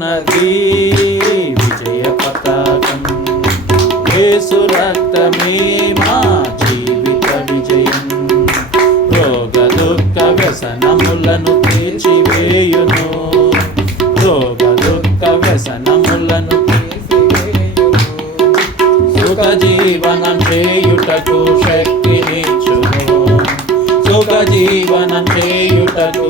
నది విజయ పతాకం యేసు రక్తమే మా జీవిత విజయం. రోగ దుఃఖ వ్యసనములను తీర్చివేయును, రోగ దుఃఖ వ్యసనములను తీర్చివేయును. సుఖ జీవనం చేయుటకు శక్తినిచ్చును, సుఖ జీవనం చేయుటకు